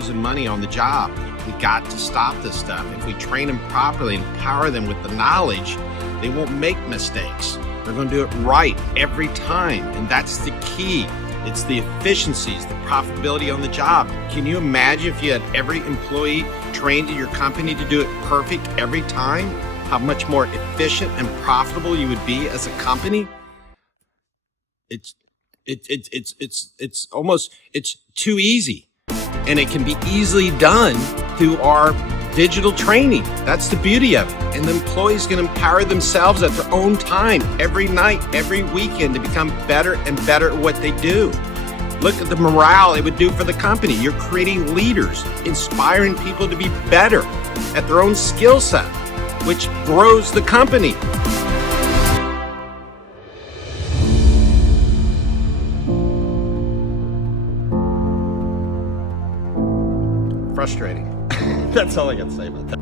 losing money on the job. We got to stop this stuff. If we train them properly, empower them with the knowledge, they won't make mistakes. They're going to do it right every time. And that's the key. It's the efficiencies, the profitability on the job. Can you imagine if you had every employee trained in your company to do it perfect every time? How much more efficient and profitable you would be as a company? It's too easy, and it can be easily done through our digital training. That's the beauty of it. And the employees can empower themselves at their own time, every night, every weekend, to become better and better at what they do. Look at the morale it would do for the company. You're creating leaders, inspiring people to be better at their own skill set, which grows the company. Frustrating. That's all I got to say about that.